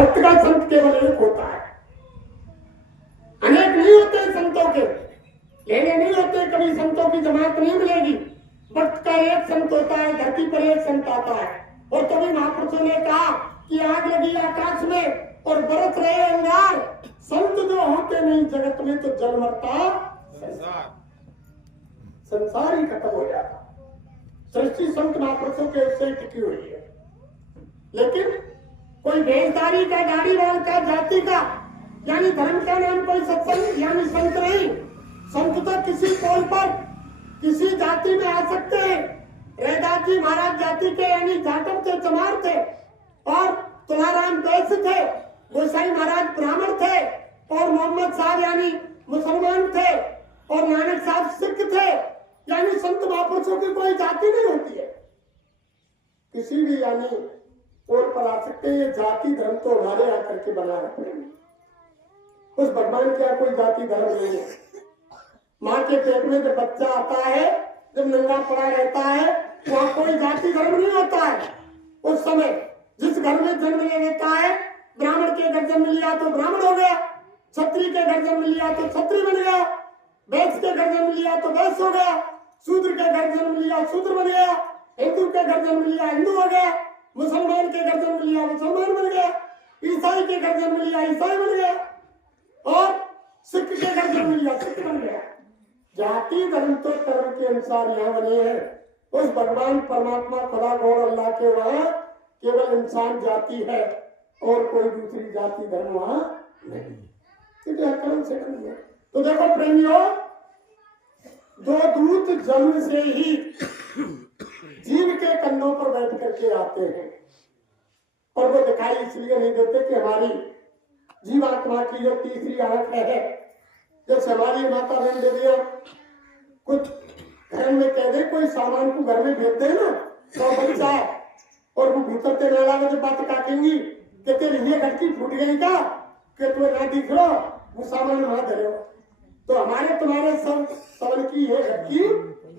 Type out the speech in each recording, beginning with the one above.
भक्त का संत केवल एक होता है, अनेक नहीं होते संतों के, लेने नहीं होते, कभी संतों की जमात नहीं मिलेगी। भक्त का एक संत होता है, धरती पर एक संत आता है। और तभी महापुरुषों ने कहा कि आग लगी आकाश में और बरस रहे अंगार, संत जो होते नहीं जगत में तो जल मरता संसार ही खत्म हो जाता। सृष्टि संत महापुरुषों के उससे टिकी हुई है। लेकिन कोई भेजदारी का, गाड़ी वाल का, जाति का यानी धर्म का नाम कोई सत्संग यानी संत नहीं। संत तो किसी पोल पर किसी जाति में आ सकते हैं। रैदास जी महाराज जाति के यानी जाटव थे, चमार थे, और तुलाराम वैश्य थे, गोसाई महाराज ब्राह्मण थे, और मोहम्मद साहब यानी मुसलमान थे, और नानक साहब सिख थे। यानी संत महापुरुषों की कोई जाति नहीं होती है, किसी भी यानी पोल पर आ सकते हैं। ये जाति धर्म तो हमारे आकर के बना रखते हैं। उस भगवान क्या कोई जाति धर्म नहीं है। माँ के पेट में जब बच्चा आता है, जब नंगा पड़ा रहता है, वहाँ कोई जाति धर्म नहीं होता है। उस समय जिस घर में जन्म ले लेता है, ब्राह्मण के घर जन्म लिया तो ब्राह्मण हो गया, क्षत्रिय के घर जन्म लिया तो क्षत्रिय बन गया, वैश्य के घर जन्म लिया तो वैश्य हो गया, शूद्र के घर जन्म लिया शूद्र बन गया, हिंदू के घर जन्म लिया हिंदू हो गया, मुसलमान के घर जन्म लिया मुसलमान बन गया, ईसाई के घर जन्म लिया ईसाई बन गया, और सिख के घर जन्म लिया सिख बन गया। जाति धर्म तो कर्म के अनुसार यहाँ बने हैं। उस भगवान परमात्मा खुदा गौर अल्लाह के वहाँ केवल इंसान जाति है और कोई दूसरी जाति धर्म वहाँ नहीं, कर्म से नहीं है। तो देखो प्रेमियों, दो दूत जन्म से ही जीव के कंधों पर बैठ करके आते हैं, और वो दिखाई इसलिए नहीं देते कि हमारी जीवात्मा की जो तीसरी आंख है, जैसे हमारी माता बहन देवियां कुछ घर में कह दे, कोई सामान को घर में भेज दे ना, तो बच्चा और वो भीतर ते नाला में जो बात काटेंगी कि तेरी ये घटकी फूट गई का, कि तुम्हें ना दिख लो वो सामान वहां धरे हो। तो हमारे तुम्हारे सब सबन की ये घटकी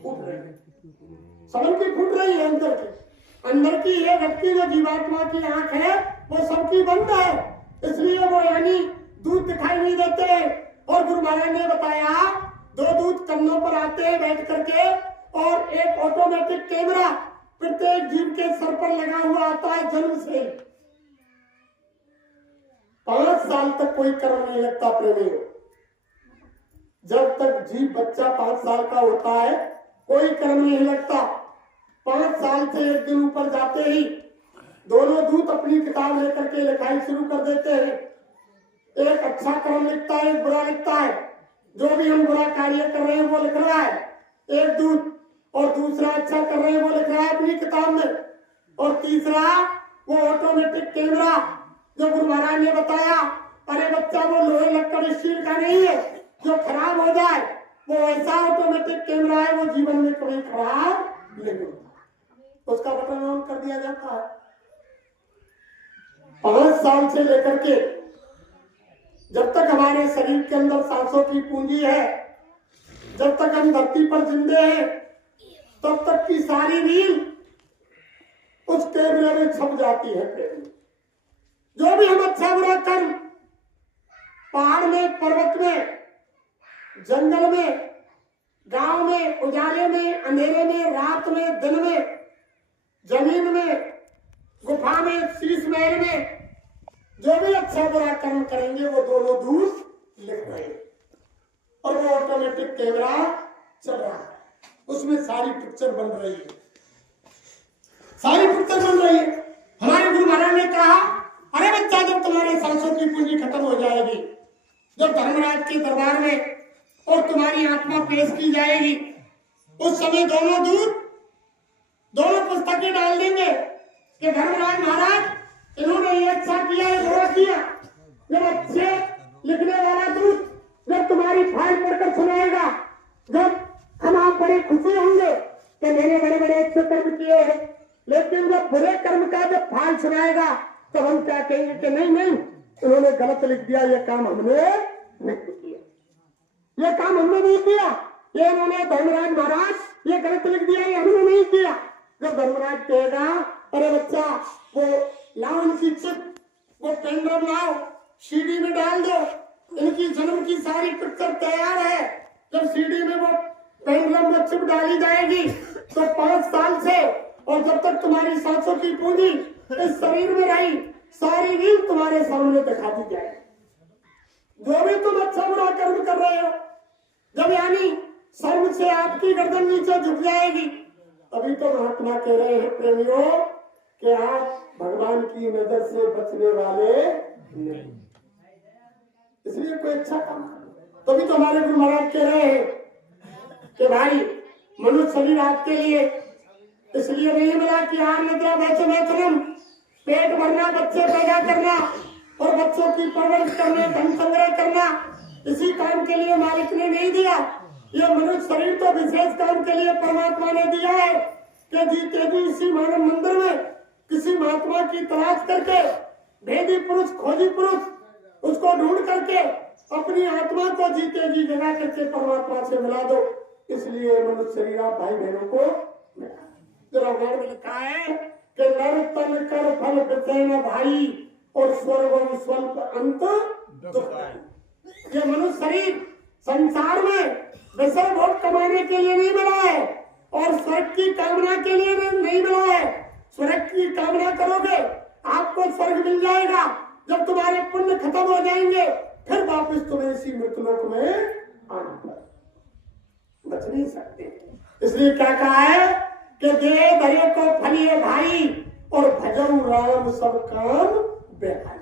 फूट रही है, सबन की फूट रही है। अंदर की ये घटकी जो जीवात्मा की आंख है वो सबकी बंद है, इसलिए वो यानी दूध दिखाई नहीं देते। और गुरु महाराज ने बताया, दो दूत कंधों पर आते हैं बैठ करके, और एक ऑटोमेटिक कैमरा प्रत्येक जीव के सर पर लगा हुआ आता है जन्म से। 5 साल तक कोई कर्म नहीं लगता प्रेमी। जब तक जीव बच्चा 5 साल का होता है कोई कर्म नहीं लगता। 5 साल से एक दिन ऊपर जाते ही दोनों दूत अपनी किताब लेकर के लिखाई शुरू कर देते हैं। एक अच्छा कर्म लिखता है, एक बुरा लिखता है। जो भी हम बुरा कार्य कर रहे हैं वो लिख रहा है एक दूत, और दूसरा अच्छा कर रहे हैं वो लिख रहा है अपनी किताब में, और तीसरा वो ऑटोमेटिक कैमरा जो गुरु महाराज ने बताया, अरे बच्चा वो लोहे लक्कड़ स्टील का नहीं है जो खराब हो जाए, वो ऐसा ऑटोमेटिक कैमरा है, वो जीवन में कभी खराब नहीं होता, उसका बटन ऑन कर दिया जाता है। 5 साल से लेकर के जब तक हमारे शरीर के अंदर सांसों की पूंजी है, जब तक हम धरती पर जिंदे हैं, तब तक की सारी रील उस कैमरे में छप जाती है। जो भी हम अच्छा बुरा कर्म पहाड़ में, पर्वत में, जंगल में, गांव में, उजाले में, अंधेरे में, रात में, दिन में, जमीन में, गुफा में, शीश महल में, जो भी अच्छा बुरा कर्म करेंगे वो दोनों दूत लिख रहे हैं, और वो ऑटोमेटिक कैमरा चल रहा है, उसमें सारी पिक्चर बन रही है, सारी पिक्चर बन रही है। हमारे गुरु महाराज ने कहा, अरे बच्चा जब तुम्हारे सांसों की पूंजी खत्म हो जाएगी, जब धर्मराज के दरबार में और तुम्हारी आत्मा पेश की जाएगी, उस समय दोनों दूत दोनों पुस्तकें डाल देंगे कि धर्मराज महाराज इन्होंने ये अच्छा किया ये बुरा किया। जब अच्छे लिखने वाला दूत जब तुम्हारी फाइल पढ़कर सुनाएगा, जब हम आप बड़े खुशी होंगे कि मैंने बड़े बड़े अच्छे कर्म किए हैं, लेकिन जब बुरे कर्म का जब फाइल सुनाएगा तो हम क्या कहेंगे कि नहीं नहीं इन्होंने गलत लिख दिया, ये काम हमने नहीं किया, ये काम हमने नहीं किया, ये इन्होंने धर्मराज महाराज ये गलत लिख दिया, ये हमने नहीं किया। जब धर्मराज कहेगा, अरे बच्चा वो लाओ इनकी चिप, वो पेनड्राइव लाओ, सीडी में डाल दो। इनकी जन्म की सारी पिक्चर तैयार है। जब सीडी में वो पेंडुलम में चिप डाली जाएगी तो 5 साल से और जब तक तुम्हारी सांसों की पूंजी इस शरीर में रही, सारी रील तुम्हारे सामने दिखा दी जाएगी। जो भी तुम अच्छा बुरा कर्म कर रहे हो, जब यानी शर्म से आपकी गर्दन नीचे झुक जाएगी, अभी तो महात्मा कह रहे हैं प्रेमियों कि आप भगवान की नजर से बचने वाले नहीं। इसलिए कोई अच्छा काम करो। तभी तो हमारे गुरु महाराज कह रहे हैं कि भाई मनुष्य शरीर आपके लिए इसलिए नहीं मिला कि आहार निद्रा वैचम, पेट भरना, बच्चे पैदा करना और बच्चों की परवरिश करना, धन संग्रह करना, इसी काम के लिए मालिक ने नहीं दिया। ये मनुष्य शरीर तो विशेष काम के लिए परमात्मा ने दिया है कि जीते जी इसी मानव मंदिर में किसी महात्मा की तलाश करके, भेदी पुरुष, खोजी पुरुष, उसको ढूंढ करके अपनी आत्मा को जीते जी जगा करके परमात्मा से मिला दो। इसलिए मनुष्य शरीर आप भाई बहनों को मिला। में लिखा है कि नर तन कर फल बिचैन भाई और स्वर्ग स्वल्प अंत दुखदाई। ये मनुष्य शरीर संसार में विषय भोग कमाने के लिए नहीं मिला है और स्वर्ग की कामना के लिए नहीं मिला है। स्वर्ग की कामना करोगे आपको स्वर्ग मिल जाएगा। जब तुम्हारे पुण्य खत्म हो जाएंगे फिर वापस तुम्हें इसी मृत्युलोक में आना पड़ेगा, बच नहीं सकते। इसलिए क्या कहा है कि दे धरे को फलिए भाई और भजऊ राम सब काम बेहाई।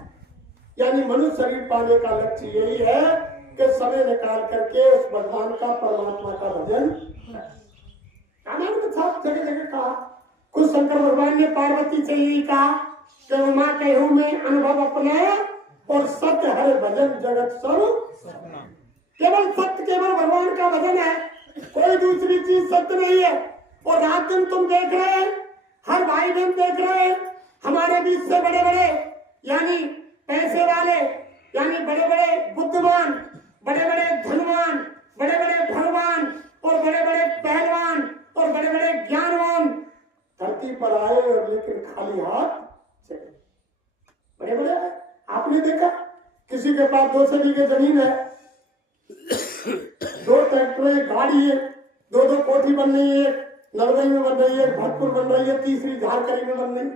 यानी मनुष्य शरीर पाने का लक्ष्य यही है कि समय निकाल करके उस भगवान का, परमात्मा का भजन। जगह जगह कहा, कुछ शंकर भगवान ने पार्वती से यही कहा कि उमा कहूं में अनुभव अपने और सत्य हर भजन जगत सब। केवल सत्य, केवल भगवान का भजन है, कोई दूसरी चीज सत्य नहीं है। और रात दिन तुम देख रहे हैं, हर भाई बहन देख रहे हैं, हमारे बीच से बड़े बड़े यानी पैसे वाले, यानी बड़े बड़े बुद्धिमान, बड़े बड़े धनवान, बड़े बड़े भगवान और बड़े बड़े पहलवान और बड़े बड़े ज्ञानवान धरती पर आए और लेकिन खाली हाथ चले। बड़े बड़े आपने देखा किसी के पास 200 बीघे जमीन है, 2 ट्रैक्टर, गाड़ी है, 2 कोठी बन रही है, नलवई में बन रही है, भरतपुर बन रही है, तीसरी झारखंडी में बन रही,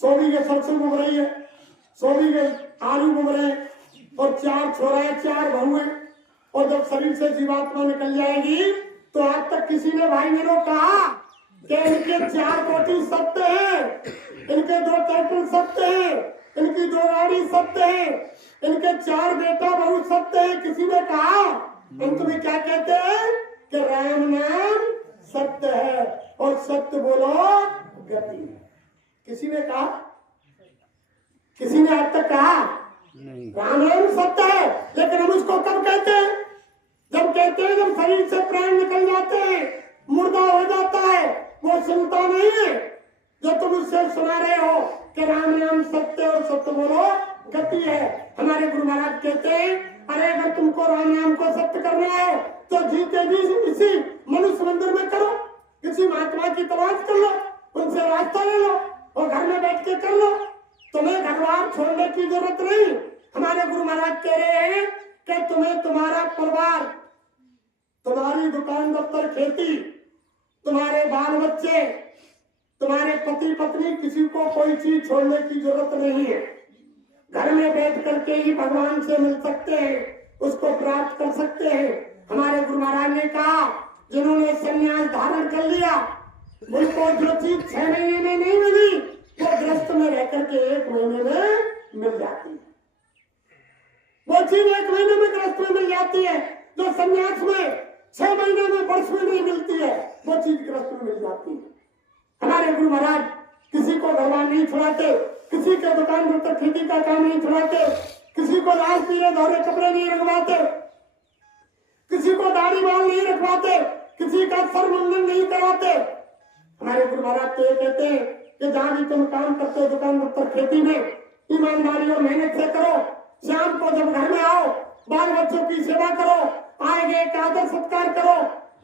100 बीघे सरसों बुम रही है, 100 बीघे आलू बुम रहे हैं और 4 छोरा है, 4 बहू है। और जब शरीर से जीवात्मा निकल जाएगी तो आज तक किसी ने भाई मेरे कहा कि इनके 4 कोठी सत्य है, इनके 2 ट्रैक्टर सत्य है, इनकी 2 गाड़ी सत्य है, इनके 4 बेटा बहू सत्य है। किसी ने कहा? अंत में क्या कहते हैं कि राम नाम सत्य है और सत्य बोलो गति है। किसी ने कहा? किसी ने आज तक कहा? राम नाम सत्य है। लेकिन हम उसको कब कहते हैं? जब कहते हैं जब शरीर से प्राण निकल जाते हैं, मुर्दा हो जाता है, वो सुनता नहीं है। जो तुम उससे सुना रहे हो कि राम नाम सत्य और सत्य बोलो गति है। हमारे गुरु महाराज कहते हैं अरे अगर तुमको राम नाम को सत्य करना है तो जीते जी इसी मनुष्य मंदिर में करो, किसी महात्मा की तलाश कर लो, उनसे रास्ता ले लो और घर में बैठ के कर लो। तुम्हें घर बार छोड़ने की जरूरत नहीं। हमारे गुरु महाराज कह रहे हैं कि तुम्हें तुम्हारा परिवार, तुम्हारी दुकान, दफ्तर, खेती, तुम्हारे बाल बच्चे, तुम्हारे पति पत्नी, किसी को कोई चीज छोड़ने की जरूरत नहीं है। घर में बैठ करके ही भगवान से मिल सकते हैं, उसको प्राप्त कर सकते हैं। हमारे गुरु महाराज ने कहा जिन्होंने संन्यास धारण कर लिया उनको जो चीज 6 महीने में नहीं मिली वो गृहस्थ में रह करके 1 महीने में मिल जाती है। वो चीज 1 महीने में गृहस्थ में मिल जाती है जो संन्यास में 6 महीने में, वर्ष में नहीं मिलती है, वो चीज गृहस्थ में मिल जाती है। हमारे गुरु महाराज किसी को भगवान नहीं छुड़ाते, किसी के दुकान दफ्तर खेती का काम नहीं छुड़ाते, किसी को लाल पीले धोरे कपड़े नहीं रखवाते, किसी को दाढ़ी बाल नहीं रखवाते, किसी का सर मुंडन नहीं कराते। हमारे गुरु महाराज तो ये कहते हैं कि जहां भी तुम काम करते हो दुकान दफ्तर खेती में, ईमानदारी और मेहनत से करो। शाम को जब घर में आओ बाल बच्चों की सेवा करो, आए गए का आदर सत्कार करो।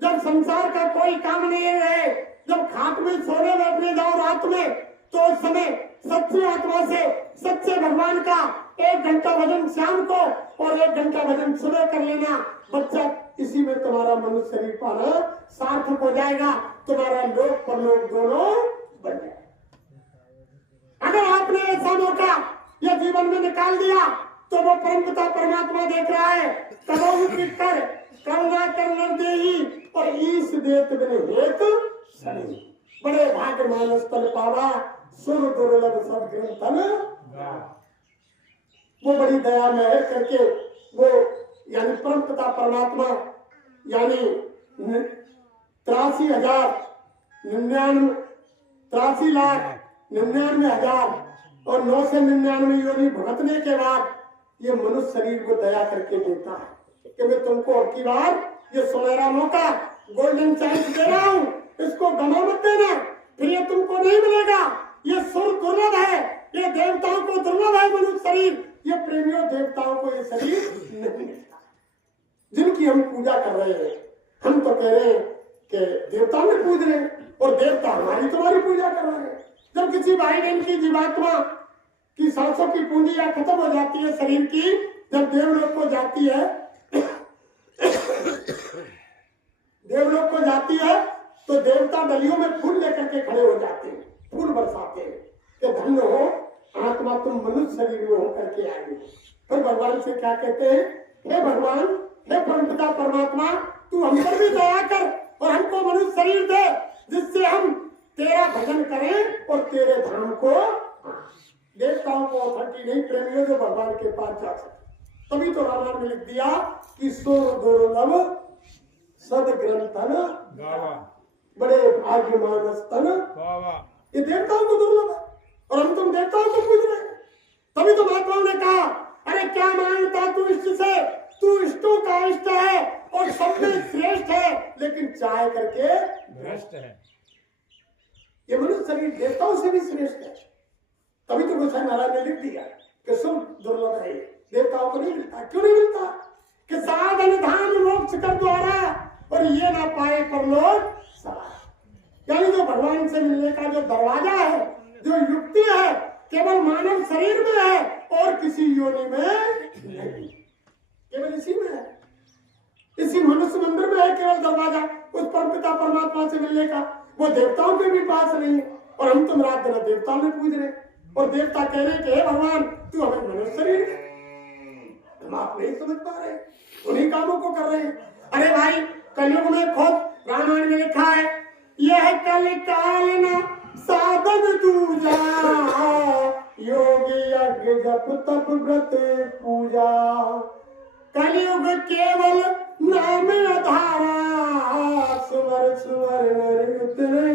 जब संसार का कोई काम नहीं रहे, जब खाट में सोने बैठने जाओ रात में, तो उस समय सच्ची आत्मा से सच्चे भगवान का 1 घंटा भजन शाम को और 1 घंटा भजन सुबह कर लेना बच्चा, इसी में तुम्हारा मनुष्य शरीर पाना सार्थक हो जाएगा, तुम्हारा लोक परलोक दोनों बन जाएगा। अगर आपने ऐसा मौका यह जीवन में निकाल दिया तो वो परमपिता परमात्मा देख रहा है, कबहु कर करुणा कर नर देही और ईश देत बिन हेत सनी। बड़े भाग्य मानस तल पावा सुर दुर्लभ सब ग्रंथन। वो बड़ी दया मेहर करके वो यानी परमपिता परमात्मा यानी 83,99,99,000 और 999 योनि भुगतने के बाद ये मनुष्य शरीर को दया करके देता है कि मैं तुमको अब की बार ये सुनहरा मौका गोल्डन चांस दे रहा हूँ, इसको गमा मत देना, फिर ये तुमको नहीं मिलेगा। ये सुर दुर्लभ है, ये देवताओं को दुर्लभ है मनुष्य शरीर, ये प्रेमियों देवताओं को ये शरीर नहीं मिलता जिनकी हम पूजा कर रहे हैं। हम तो कह रहे हैं कि देवताओं में पूज रहे हैं और देवता हमारी तुम्हारी पूजा कर रहे हैं। जब किसी भाई बहन की जीवात्मा की सांसों की पूंजी या खत्म हो जाती है शरीर की, जब देवलोक को जाती है तो देवता डलियों में फूल लेकर के खड़े हो जाते हैं, फूल बरसाते हैं कि धन्य हो आत्मा तुम मनुष्य शरीर में होकर के आई। फिर भगवान से क्या कहते हैं, हे भगवान, हे परमपिता परमात्मा, तू हम पर भी दया कर और हमको मनुष्य शरीर दे जिससे हम तेरा भजन करें और तेरे धाम को। देवताओं को अथॉरिटी नहीं, प्रेमियों जो भगवान के पास जा सकते। तभी तो रामायण में लिख दिया कि सुर दुर्लभ सदग्रंथन बड़े भाग्य मानस तन। ये देवताओं को दुर्लभ है और हम तुम देवताओं को पूज रहे हैं। तभी तो महात्माओं ने कहा, अरे क्या मांगता तू इष्ट से, तू इष्टों का इष्ट है और सब में श्रेष्ठ है, लेकिन चाह करके भ्रष्ट है। ये मनुष्य शरीर देवताओं से भी श्रेष्ठ है। तभी तो गोसाई महाराज ने लिख दिया कि सब दुर्लभ है, देवताओं को नहीं मिलता। क्यों नहीं मिलता? कि साधन धाम मोक्ष कर द्वारा और ये ना पाए परलोक सवार। यानी जो भगवान से मिलने का जो दरवाजा है, जो युक्ति है, केवल मानव शरीर में है और किसी योनि में नहीं, केवल इसी में है। इसी मनुष्य मंदिर में है केवल दरवाजा उस परमपिता परमात्मा से मिलने का। वो देवताओं के भी पास नहीं है और हम तुम रात दिन देवताओं में पूज रहे और देवता कह रहे कि हे भगवान तू हमें मनुष्य शरीर दे। हम आप नहीं समझ पा रहे, उन्हीं कामों को कर रहे हैं। अरे भाई, कलयुग में खुद रामायण में लिखा है, यह कल काल न साधन दूजा, योगी यज्ञ जप तप व्रत पूजा, कलयुग केवल नाम आधारा, सुमर सुमर नर उतरे।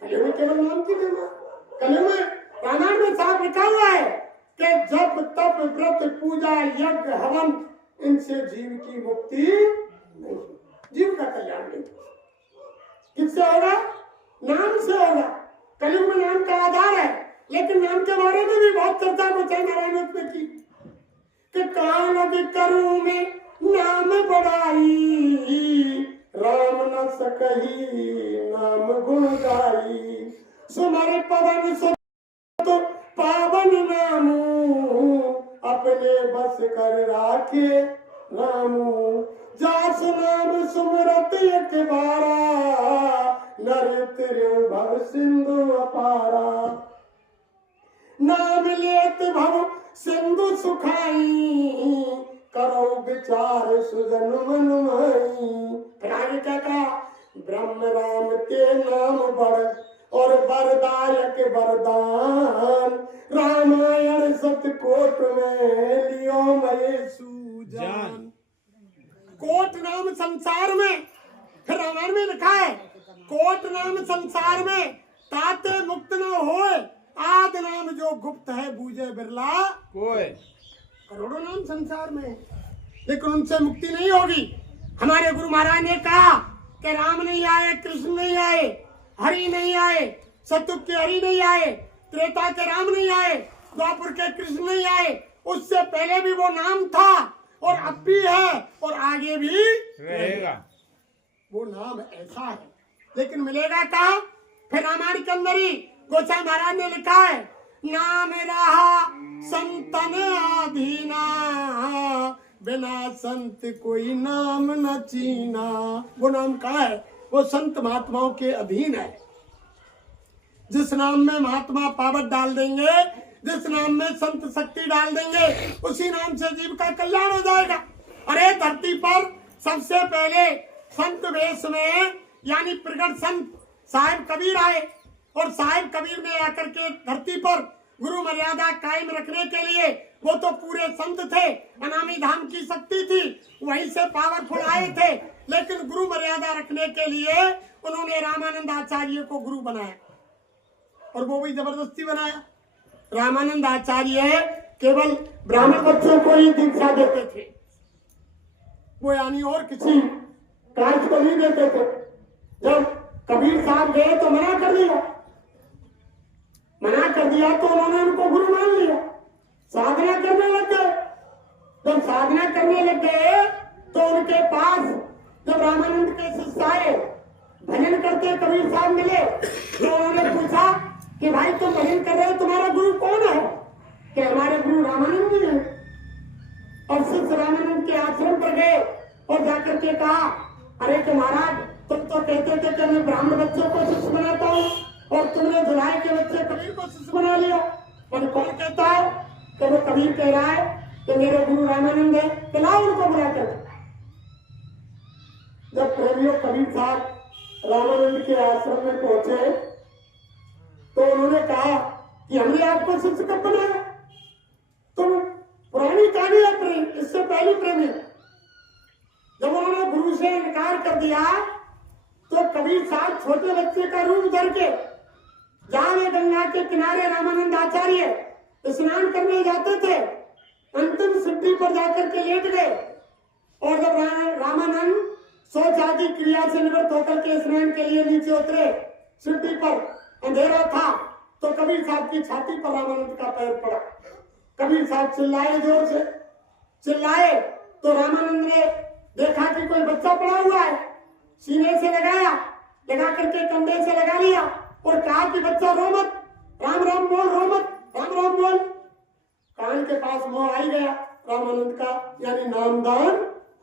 कलयुग केवल नाम की देना। कलयुग में रामायण में साफ लिखा हुआ है कि जप तप व्रत पूजा यज्ञ हवन, इनसे जीव की मुक्ति नहीं, जीव का कल्याण नहीं। किससे होगा? नाम से होगा। कलयुग में नाम का आधार है, लेकिन नाम के बारे में भी बहुत चर्चा गोसाई नारायण में की कि कान करूं में नाम बढ़ाई, राम न सकही नाम गुण गाई, सुमर पवन सुत पावन नामू, अपने बस कर राखे रामू, जास नाम सुमरत एक बारा, नर तिरु भव सिंधु अपारा, नाम लेत भव सिंधु सुखाई, करो विचार सुजन मन माई। फिर आगे क्या कहा? ब्रह्म राम ते नाम बड़ और वरदायक वरदान, रामायण सतकोट में लियो मैं सूजान। कोट नाम संसार में, फिर रामायण में लिखा है, कोट नाम संसार में ताते मुक्त न होए, आद नाम जो गुप्त है बूझे बिरला कोई। करोड़ों नाम संसार में, लेकिन उनसे मुक्ति नहीं होगी। हमारे गुरु महाराज ने कहा कि राम नहीं आए, कृष्ण नहीं आए, हरि नहीं आए, सतयुग के हरि नहीं आए, त्रेता के राम नहीं आए, द्वापर के कृष्ण नहीं आए, उससे पहले भी वो नाम था और अब भी है और आगे भी रहेगा। वो नाम ऐसा है, लेकिन मिलेगा कहाँ? फिर रामायण के अंदर ही गोसाई महाराज ने लिखा है, नाम रहा संतन आधीना, बिना संत कोई नाम न चीना। वो नाम कहा है, वो संत महात्माओं के अधीन है। जिस नाम में महात्मा पावत डाल देंगे, जिस नाम में संत शक्ति डाल देंगे, उसी नाम से जीव का कल्याण हो जाएगा। अरे धरती पर सबसे पहले संत वेश में यानी प्रगट संत साहिब कबीर आए, और साहिब कबीर ने आकर के धरती पर गुरु मर्यादा कायम रखने के लिए, वो तो पूरे संत थे, अनामी धाम की शक्ति थी, वहीं से पावरफुल आए थे, लेकिन गुरु मर्यादा रखने के लिए उन्होंने रामानंद आचार्य को गुरु बनाया, और वो भी जबरदस्ती बनाया। रामानंद आचार्य केवल ब्राह्मण बच्चों को ही दीक्षा देते थे, वो यानी और किसी कार्य को नहीं देते थे। जब कबीर साहब गए तो मना कर दिया, तो उन्होंने उनको गुरु मान लिया, साधना करने लग गए। जब साधना करने लग गए तो उनके पास जब रामानंद के शिष्य आए, भजन करते कबीर साहब मिले, तो उन्होंने पूछा कि भाई तुम भजन कर रहे हो, तुम्हारा गुरु कौन है? कि हमारे गुरु रामानंद जी हैं। और शिष्य रामानंद के आश्रम पर गए और जाकर के कहा, अरे कि महाराज तुम तो कहते थे कि मैं ब्राह्मण बच्चों को शिष्य बनाता हूँ, और तुमने धुलाई के बच्चे कबीर को शिष्य बना लिया। और कौन कहता है? कि वो कबीर कह रहा है कि मेरे गुरु रामानंद है, तो लाओ उनको बुला कर। जब प्रेमियों कबीर साहब रामानंद के आश्रम में पहुंचे तो उन्होंने कहा कि हमने आपको शिष्य कब बनाया? तुम पुरानी कहानी है प्रेम, इससे पहली प्रेमी। जब उन्होंने गुरु से इनकार कर दिया तो कबीर साहब छोटे बच्चे का रूप धर के जहां गंगा के किनारे रामानंद आचार्य स्नान करने जाते थे, अंतिम सिद्धि पर जाकर के लेट गए। और जब रामानंद शौच आदि क्रिया से निवृत्त होकर के स्नान के लिए नीचे उतरे, सिद्धि पर अंधेरा था, तो कबीर साहब की छाती पर रामानंद का पैर पड़ा। कबीर साहब चिल्लाए, जोर से चिल्लाए, तो रामानंद ने देखा कि कोई बच्चा पड़ा हुआ है, सीने से लगाया, लगा करके कंधे से लगा लिया और कहा कि बच्चा रो मत, राम राम बोल, रो मत, राम राम बोल। कान के पास मोह आई गया रामानंद का, यानी नामदान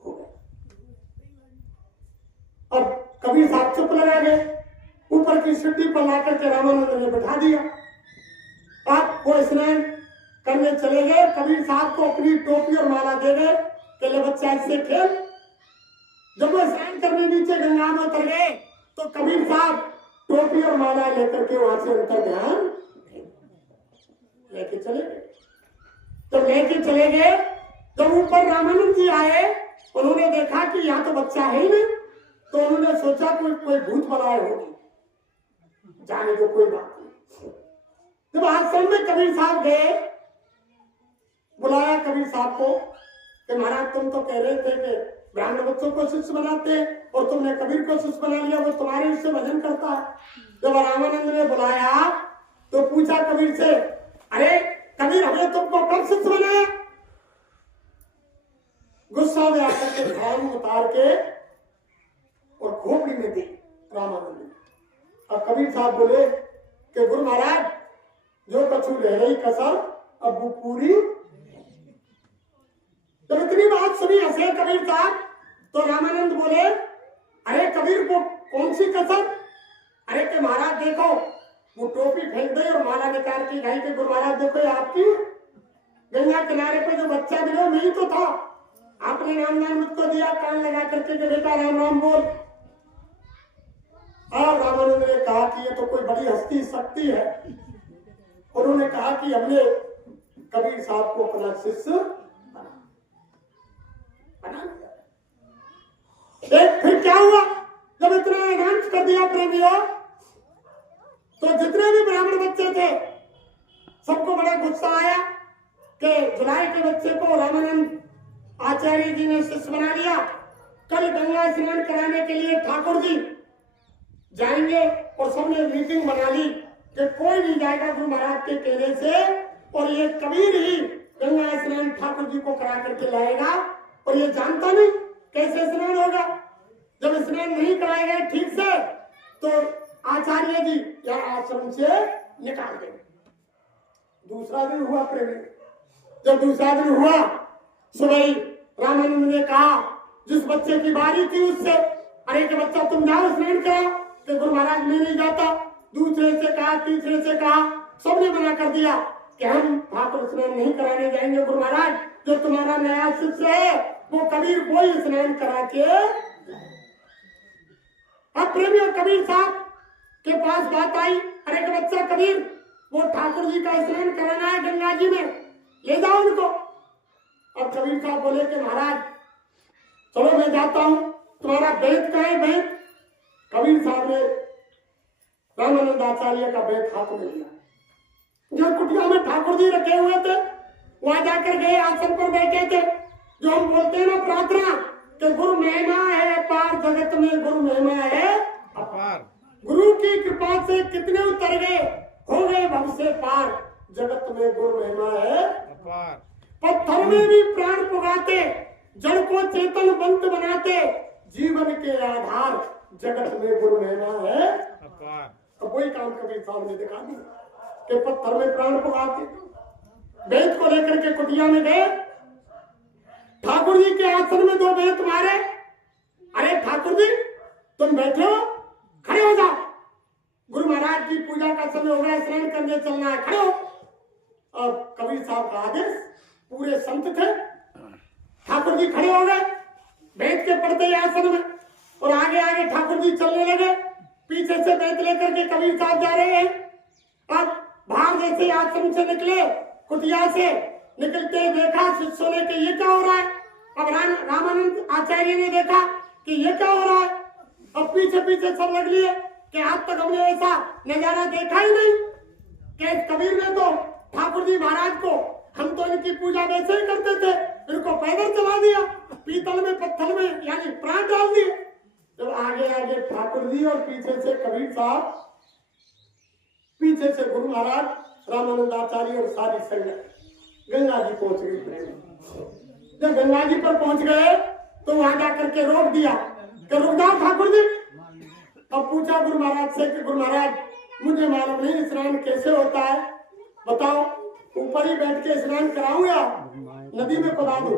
हो गया। अब कबीर साहब चुप लगा गए, ऊपर की सीढ़ी पर लाकर के रामानंद ने बैठा दिया। अब वो स्नान करने चले गए, कबीर साहब को अपनी टोपी और माला दे गए कि ले बच्चा इससे खेल। जब वो स्नान करने नीचे गंगा में उतर गए तो कबीर साहब टोपी और माला लेकर के वहां से उनका ध्यान लेके चले गए। जब लेके चले गए, जब ऊपर रामानंद जी आए, उन्होंने देखा कि यहाँ तो बच्चा है ही नहीं, तो उन्होंने सोचा कोई भूत बनाए होगी, जाने दो कोई बात नहीं। जब आश्रम में कबीर साहब गए, बुलाया कबीर साहब को कि महाराज तुम तो कह रहे थे कि ब्राह्मण बच्चों को शिष्य बनाते और तुमने कबीर को शिष्य बना लिया, वो तुम्हारे उससे भजन करता है। जब रामानंद ने बुलाया तो पूछा कबीर से, अरे कबीर हमने तुमको कब शिष्य बनाया? गुस्सा में आकर के धाम उतार के और खोपड़ी में दी रामानंद ने। अब कबीर साहब बोले कि गुरु महाराज जो कछु रह रही कसर अब वो पूरी। जब इतनी बात सुनी हंसे कबीर साहब, तो रामानंद बोले, अरे कबीर को कौन सी कसर? अरे कि महाराज देखो, वो टोपी फेंक दे और माला निकाल के ढाई के, गुरु महाराज देखो आपकी गंगा किनारे पे जो बच्चा मिला नहीं तो था, आपने नामदान मुझको दिया, कान लगा करके कि बेटा राम राम बोल। और रामानंद ने कहा कि ये तो कोई बड़ी हस्ती शक्ति है। उन्होंने कहा कि हमने कबीर साहब को अपना शिष्य बना दिया। फिर क्या हुआ? जब इतना अनाउंस कर दिया प्रेमियों, तो जितने भी ब्राह्मण बच्चे थे सबको बड़ा गुस्सा आया कि जुलाई के बच्चे को रामानंद आचार्य जी ने शिष्य बना लिया। कल गंगा स्नान कराने के लिए ठाकुर जी जाएंगे और सबने मीटिंग बना ली कि कोई नहीं जाएगा गुरु महाराज के कहने से, और ये कबीर ही गंगा स्नान ठाकुर जी को करा करके लाएगा, और ये जानता नहीं कैसे स्नान होगा। जब स्नान नहीं कराएगा ठीक से तो आचार्य जी या आश्रम से निकाल देंगे। दूसरा दिन हुआ प्रेमी, जब दूसरा दिन हुआ सुबह ही रामानंद ने कहा जिस बच्चे की बारी थी उससे, अरे कि बच्चा तुम जाओ स्नान कराओ, कि गुरु महाराज मैं नहीं जाता। दूसरे से कहा, तीसरे से कहा, सबने मना कर दिया कि हम ठाकुर स्नान नहीं कराने जाएंगे गुरु महाराज, जो तुम्हारा नया शिष्य है वो कबीर को ही स्नान करा के। अब प्रेमियों कबीर साहब के पास बात आई, अरे कि बच्चा कबीर वो ठाकुर जी का स्नान कराना है गंगा जी में, ले जाओ उनको। अब कबीर साहब बोले कि महाराज चलो मैं जाता हूं, तुम्हारा बेत कहाँ है बेत? कबीर साहब ने रामानंद आचार्य का बेत हाथ में लिया, जो कुटिया में ठाकुर जी रखे हुए थे वहां जाकर गए, आसन पर बैठे थे। जो हम बोलते हैं ना प्रार्थना कि गुरु महिमा है अपार जगत में, गुरु महिमा है अपार, गुरु की कृपा से कितने उतर गए, हो गए भव से पार, जगत में गुरु महिमा है अपार। पत्थर में भी प्राण पुगाते, जड़ को चेतन बंत बनाते, जीवन के आधार, जगत में गुरु महिमा है अपार। अब वही काम कबीर साहब ने दिखा दिया कि पत्थर में प्राण पुगाते, बेत को लेकर के कुटिया में गए, ठाकुर जी के आसन में 2 बेत मारे। अरे ठाकुर जी तुम बैठे हो, खड़े हो जाओ, गुरु महाराज की पूजा का समय हो गया, स्नान करने चलना है, खड़े हो। अब कबीर साहब का आदेश, पूरे संत थे, ठाकुर जी खड़े हो गए, बेत के पड़ते आसन में, और आगे आगे ठाकुर जी चलने लगे, पीछे से बेत लेकर के कबीर साहब जा रहे हैं। अब बाहर जैसे आश्रम से निकले, कुटिया से निकलते देखा शिष्यों ने कि ये क्या हो रहा है। अब रामानंद आचार्य ने देखा कि ये क्या हो रहा है। अब पीछे पीछे सब लग लिए कि आज तक हमने ऐसा नजारा देखा ही नहीं, कि कबीर ने तो ठाकुर जी महाराज को, हम तो इनकी पूजा वैसे ही करते थे, इनको पैदल चला दिया, पीतल में पत्थर में यानी प्राण डाल दिए। जब आगे आगे ठाकुर जी और पीछे से कबीर साहब, पीछे से गुरु महाराज, रामानंद आचार्य और सारी संगत गंगा जी पहुंच गई। जब गंगा जी पर पहुंच गए तो वहां जाकर के रोक दिया कि रुक जाओ ठाकुर जी। अब पूछा गुरु महाराज से कि गुरु महाराज मुझे मालूम नहीं स्नान कैसे होता है, बताओ, ऊपर ही बैठ के स्नान कराऊं या नदी में कूदा दूं?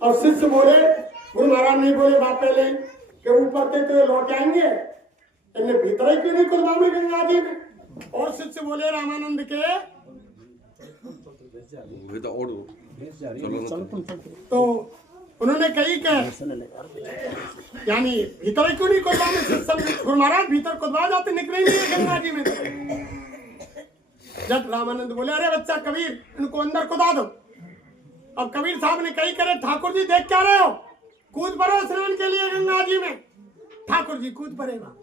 और शिष्य बोले, गुरु महाराज नहीं बोले बात पहले कि ऊपर थे तो लौट आएंगे, इन्हें भीतर ही क्यों नहीं खुलवाऊंगे गंगा जी में? और शिष्य बोले रामानंद के, तो उन्होंने कही कि यानी भीतर ही क्यों नहीं खुलवाऊंगे? गुरु महाराज भीतर खुलवा जाते, निकले नहीं है गंगा जी में। जब रामानंद बोले, अरे बच्चा कबीर इनको अंदर खुदा दो। अब कबीर साहब ने कही करे, ठाकुर जी देख क्या रहे हो, कूद पड़ो स्नान के लिए गंगा जी में। ठाकुर जी कूद पड़ेगा।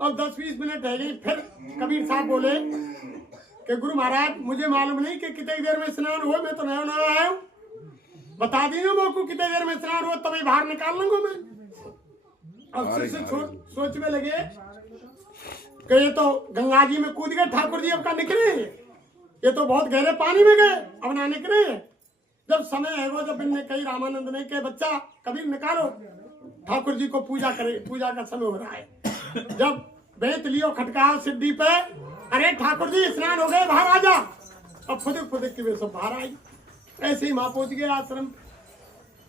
अब 10-20 मिनट रह गई, फिर कबीर साहब बोले कि गुरु महाराज मुझे मालूम नहीं कि कितनी देर में स्नान हुआ, मैं तो नया नया आया हूँ, बता दीजिए मुझको कितनी देर में स्नान हुआ, तभी बाहर निकाल लूंगा मैं। अब शिष्य सोचने लगे कि ये तो गंगा जी में कूद गए ठाकुर जी, अब का निकले, ये तो बहुत गहरे पानी में गए, अब ना निकले। जब समय है वो, जब इनने कही रामानंद ने कि बच्चा कबीर निकालो, ठाकुर जी को पूजा करे, पूजा का समय हो रहा है। जब बेत लियो खटकाओ सिद्धि पे, अरे ठाकुर जी स्नान हो गए, बाहर आ जा। अब फुदक फुदक के वे सब बाहर आई। ऐसे ही माँ पहुंच गए आश्रम।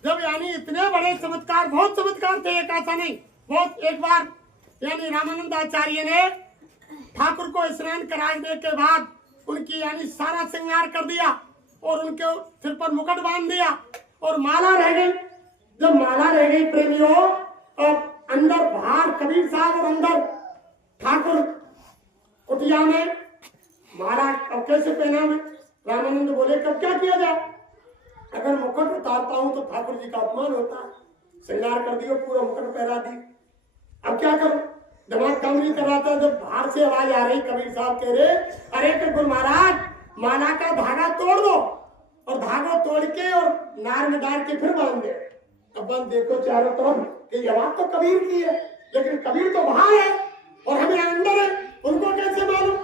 जब यानी इतने बड़े चमत्कार, बहुत चमत्कार थे, एक ऐसा नहीं, बहुत। एक बार यानी रामानंद आचार्य ने ठाकुर को स्नान कराने के बाद उनकी यानी सारा श्रृंगार कर दिया और उनके सिर पर मुकुट बांध दिया और माला रह गई। जब माला रह गई प्रेमियों, अब अंदर बाहर कबीर साहब और अंदर ठाकुर कुटिया में माला। अब कैसे पहना में? रामानंद बोले कब क्या किया जाए, अगर मुकुट उतारता हूं तो ठाकुर जी का अपमान होता है, श्रृंगार कर दियो, पूरा मुकुट पहरा दी, अब क्या करूं? दिमाग काम नहीं कर रहा था। जब बाहर से आवाज आ रही, कबीर साहब कह रहे, अरे कि गुरु महाराज माला का धागा तोड़ दो, और धागा तोड़ के और नार में डाल के फिर बांध दे। अब बंद देखो चारों तरफ कि ये बात तो कबीर की है, लेकिन कबीर तो बाहर है और हम यहाँ अंदर है, उनको कैसे मालूम?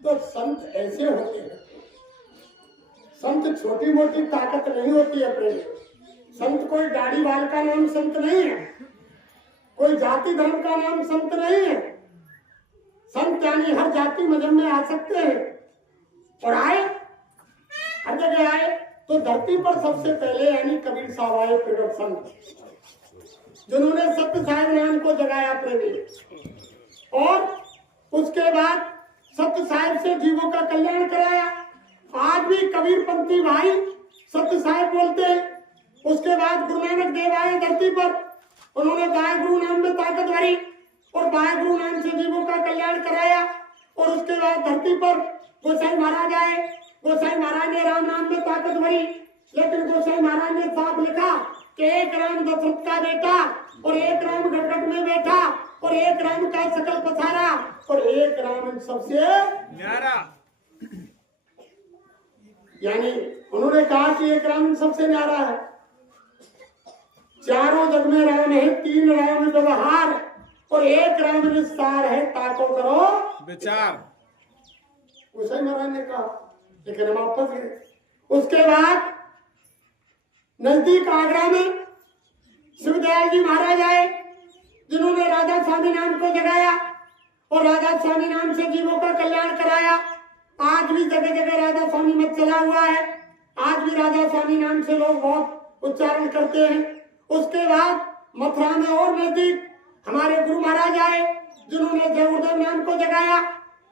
तो संत ऐसे होते हैं। संत छोटी मोटी ताकत नहीं होती है प्रेम। संत कोई दाढ़ी वाल का नाम संत नहीं है, कोई जाति धर्म का नाम संत नहीं है। संत यानी हर जाति मजहब में आ सकते हैं और आए, हर जगह आए। तो धरती पर सबसे पहले यानी कबीर साहब आए, प्रगट संत, जिन्होंने सत्य साहिब नाम को जगाया प्रेमी। और उसके बाद सत्य साहिब से जीवों का कल्याण कराया। आज भी कबीर पंथी भाई सत्य साहिब बोलते हैं। उसके बाद गुरु नानक देव आए धरती पर, उन्होंने गाय गुरु नाम में ताकत भरी और गाय गुरु नाम से जीवों का कल्याण कराया। और उसके बाद धरती पर गोसाई महाराज आए। गोसाई महाराज ने राम नाम में ताकत भरी, लेकिन गोसाई महाराज ने साफ लिखा कि एक राम दशरथ का बेटा और एक राम गटगट में बैठा और एक राम का सकल पसारा और एक राम इन सबसे न्यारा। यानी उन्होंने कहा कि एक राम सबसे न्यारा है। चारों जग में राम है, तीन राम व्यवहार और एक राम विस्तार है, ताको करो विचार। उसे महाराज ने कहा, लेकिन हम वापस गए। उसके बाद नजदीक आगरा में शिवदयाल जी महाराज आए, जिन्होंने राधा स्वामी नाम को जगाया और राधा स्वामी नाम से जीवों का कल्याण कराया। आज भी जगह जगह राधा स्वामी मत चला हुआ है। आज भी राधा स्वामी नाम से लोग बहुत उच्चारण करते हैं। उसके बाद मथुरा में और नजदीक हमारे गुरु महाराज आए, जिन्होंने जय गुरुदेव नाम को जगाया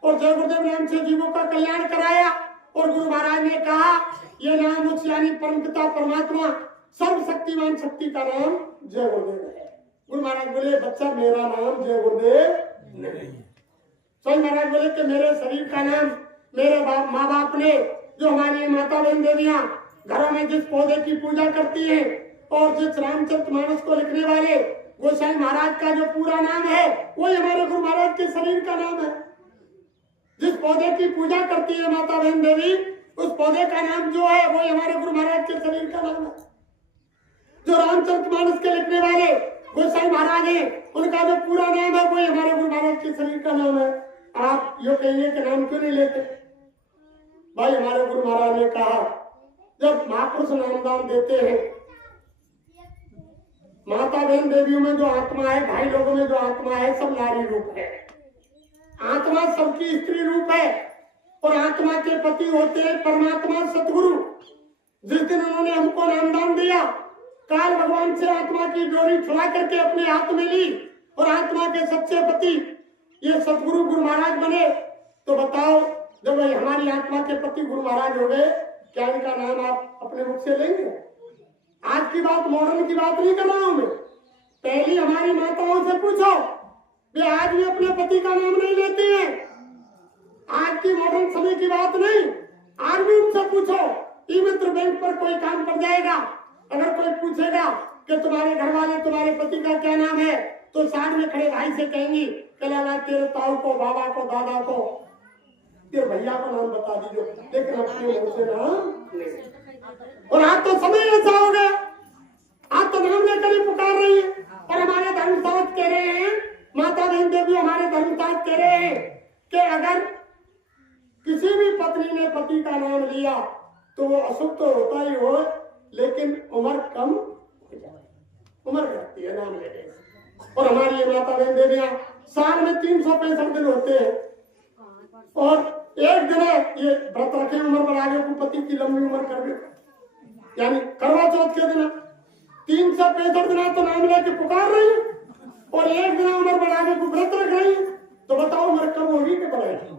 और जय गुरुदेव नाम से जीवों का कल्याण कराया। और गुरु महाराज ने कहा, ये नाम उच्च यानी परम पिता परमात्मा सर्वशक्तिमान शक्ति का नाम जय गुरुदेव है। गुरु महाराज बोले, बच्चा मेरा नाम जय गुरुदेव नहीं। स्वामी महाराज बोले कि मेरे शरीर का नाम मेरे माँ बाप ने, जो हमारी माता बहन देवियां घरों में जिस पौधे की पूजा करती हैं और जिस रामचरितमानस को लिखने वाले गोसाई महाराज का जो पूरा नाम है, वही हमारे गुरु महाराज के शरीर का नाम है। जिस पौधे की पूजा करती है माता बहन देवी, उस पौधे का नाम जो है वही हमारे गुरु महाराज के शरीर का नाम है। जो रामचरितमानस के लिखने वाले गोसाई महाराज हैं, उनका जो पूरा नाम है वही हमारे गुरु महाराज के शरीर का नाम है। आप यो कहिए कि नाम क्यों नहीं लेते? भाई हमारे गुरु महाराज ने कहा, जब महापुरुष नामदान देते हैं, माता बहन देवियों में जो आत्मा है, भाई लोगों में जो आत्मा है, सब नारी रूप है। आत्मा सबकी स्त्री रूप है और आत्मा के पति होते हैं परमात्मा सतगुरु। जिस दिन उन्होंने हमको नामदान दिया, काल भगवान से आत्मा की डोरी छुड़ा करके अपने हाथ में ली और आत्मा के सच्चे पति ये सतगुरु गुरु महाराज बने। तो बताओ, जब हमारी आत्मा के पति गुरु महाराज हो गए, क्या इनका नाम आप अपने मुख से लेंगे? आज की बात, मॉडर्न की बात नहीं कर रहा हूं मैं। पहली हमारी माताओं से पूछो, वे आज भी अपने पति का नाम नहीं लेती हैं। आज की मॉडर्न समय की बात नहीं, आज भी उनसे पूछो। ई मित्र बैंक पर कोई काम पड़ जाएगा, अगर कोई पूछेगा कि तुम्हारे घर वाले तुम्हारे पति का क्या नाम है, तो साथ में खड़े भाई से कहेंगी कि लाला तेरे ताऊ को, बाबा को, दादा को, तेरे भैया को नाम बता दीजिए, लेकिन अपने मुंह से नाम। और आज तो समय ऐसा हो गया, आज तो नाम लेकर ही पुकार रही है। और हमारे धर्मशास्त्र कह रहे हैं, माता बहन देवी हमारे धर्मशास्त्र कह रहे हैं कि अगर किसी भी पत्नी ने पति का नाम लिया तो वो अशुभ तो होता ही हो, लेकिन उम्र कम हो जाए, उम्र घटती है नाम लेने से। और हमारी ये माता बहन देवियां साल में 365 दिन होते हैं और एक दिन है ये व्रत रखे उम्र बढ़ा के पति की लंबी उम्र कर दे, यानी करवा चौथ के दिन 365 दिन तो नाम लेके पुकार रही है और एक दिन उम्र बढ़ा के व्रत रख रही है। तो बताओ उम्र कम होगी कि बढ़ेगी?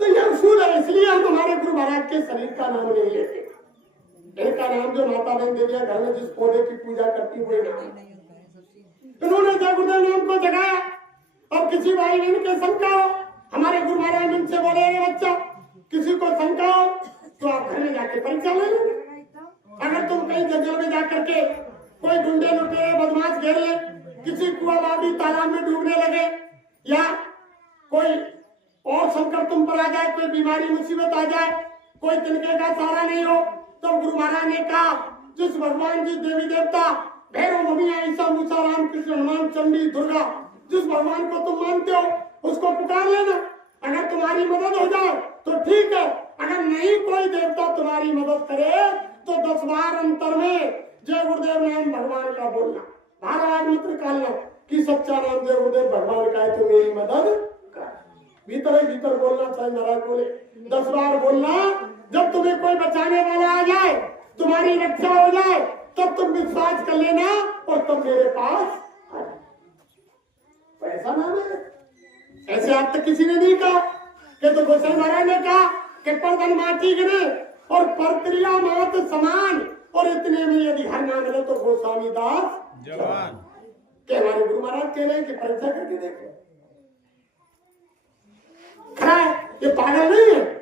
तो यह उसूल है, इसलिए हम हमारे गुरु महाराज के शरीर का नाम नहीं लेते। इनका नाम जो माता बहन देवियां घर में जिस पौधे की पूजा करती हुए नाम, इन्होंने जय गुरुदेव नाम को जगाया। और किसी भाई बहन के शंका हो, हमारे गुरु महाराज इनसे बोले, बच्चा किसी को शंका हो तो आप घर में जाके परीक्षा ले लो। अगर तुम कहीं जंगल में जाकर के कोई गुंडे लुटेरे बदमाश घेर ले, किसी कुआं बाबी तालाब में डूबने लगे, या कोई और संकट तुम पर आ जाए, कोई बीमारी मुसीबत आ जाए, कोई तिनके का सहारा नहीं हो, तो गुरु महाराज ने कहा, जिस भगवान, जिस देवी देवता, भैरव, ममिया, ईसा, मूसा, राम, कृष्ण, हनुमान, चंडी, दुर्गा, जिस भगवान को तुम मानते हो उसको पुकार लेना। अगर तुम्हारी मदद हो जाए तो ठीक है, अगर नहीं कोई देवता तुम्हारी मदद करे तो 10 बार अंतर में जय गुरुदेव नाम भगवान का बोलना, महाराज मित्र कालना, कि सच्चा नाम जय गुरुदेव भगवान का है तो मेरी मदद कर। भीतर ही भीतर बोलना, चाहे महाराज बोले 10 बार बोलना। जब तुम्हें कोई बचाने वाला आ जाए, तुम्हारी रक्षा हो जाए, तब तुम विश्वास कर लेना और तुम मेरे पास आ जाओ। ऐसा नाम है। ऐसे आप तक किसी ने नहीं कहा कि तो गोसाई महाराज ने कहा कि पर्दन माटी गिरे और प्रक्रिया मात समान, और इतने में यदि हर नाम ले तो गोस्वामी दास जवान। के हमारे गुरु महाराज कह रहे हैं कि परीक्षा करके देखो। खरा है, ये पागल नहीं है।